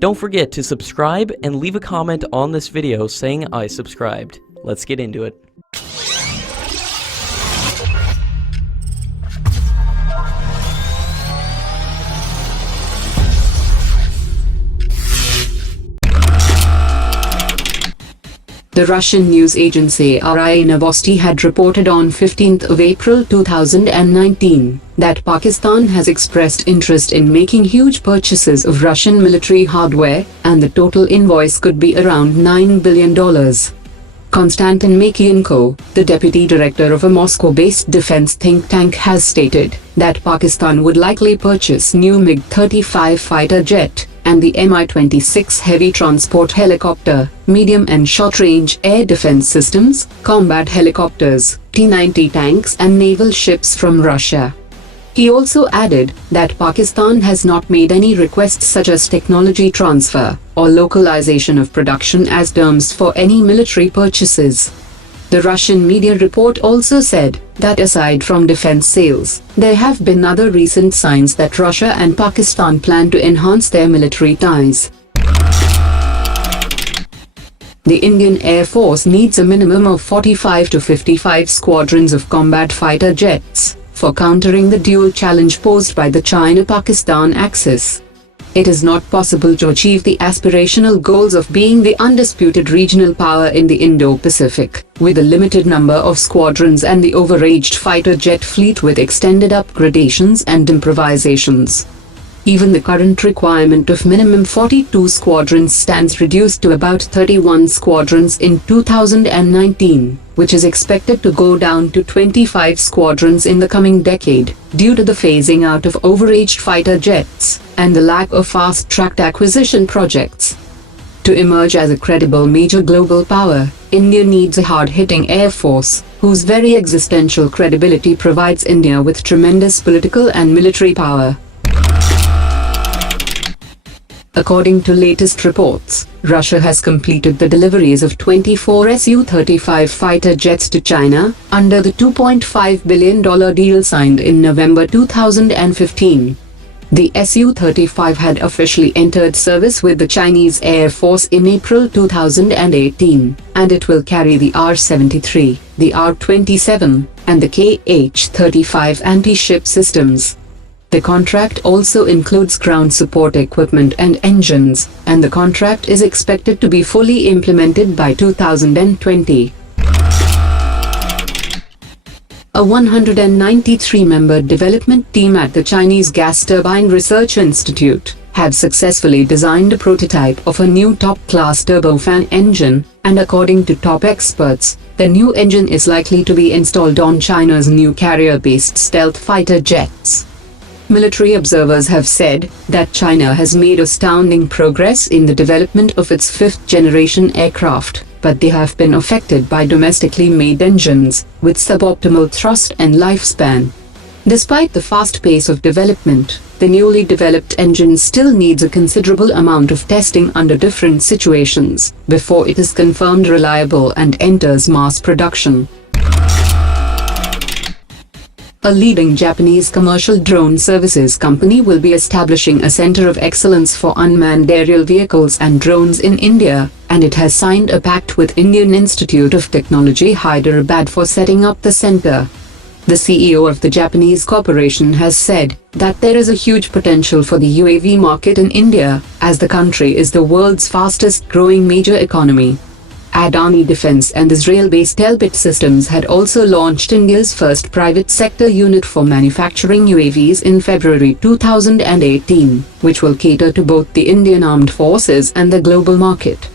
Don't forget to subscribe and leave a comment on this video saying I subscribed. Let's get into it. The Russian news agency RIA Novosti had reported on 15th of April 2019 that Pakistan has expressed interest in making huge purchases of Russian military hardware, and the total invoice could be around $9 billion. Konstantin Makienko, the deputy director of a Moscow-based defense think tank, has stated that Pakistan would likely purchase new Mig-35 fighter jet and the Mi-26 heavy transport helicopter, medium and short-range air defense systems, combat helicopters, T-90 tanks and naval ships from Russia. He also added that Pakistan has not made any requests such as technology transfer or localization of production as terms for any military purchases. The Russian media report also said that aside from defense sales, there have been other recent signs that Russia and Pakistan plan to enhance their military ties. The Indian Air Force needs a minimum of 45 to 55 squadrons of combat fighter jets for countering the dual challenge posed by the China-Pakistan axis. It is not possible to achieve the aspirational goals of being the undisputed regional power in the Indo-Pacific, with a limited number of squadrons and the overaged fighter jet fleet with extended upgradations and improvisations. Even the current requirement of minimum 42 squadrons stands reduced to about 31 squadrons in 2019, which is expected to go down to 25 squadrons in the coming decade, due to the phasing out of overaged fighter jets and the lack of fast-tracked acquisition projects. To emerge as a credible major global power, India needs a hard-hitting air force, whose very existential credibility provides India with tremendous political and military power. According to latest reports, Russia has completed the deliveries of 24 Su-35 fighter jets to China, under the $2.5 billion deal signed in November 2015. The Su-35 had officially entered service with the Chinese Air Force in April 2018, and it will carry the R-73, the R-27, and the Kh-35 anti-ship systems. The contract also includes ground support equipment and engines, and the contract is expected to be fully implemented by 2020. A 193-member development team at the Chinese Gas Turbine Research Institute have successfully designed a prototype of a new top-class turbofan engine, and according to top experts, the new engine is likely to be installed on China's new carrier-based stealth fighter jets. Military observers have said that China has made astounding progress in the development of its fifth-generation aircraft, but they have been affected by domestically made engines, with suboptimal thrust and lifespan. Despite the fast pace of development, the newly developed engine still needs a considerable amount of testing under different situations, before it is confirmed reliable and enters mass production. A leading Japanese commercial drone services company will be establishing a center of excellence for unmanned aerial vehicles and drones in India, and it has signed a pact with Indian Institute of Technology Hyderabad for setting up the center. The CEO of the Japanese corporation has said that there is a huge potential for the UAV market in India, as the country is the world's fastest growing major economy. Adani Defense and Israel-based Elbit Systems had also launched India's first private sector unit for manufacturing UAVs in February 2018, which will cater to both the Indian Armed Forces and the global market.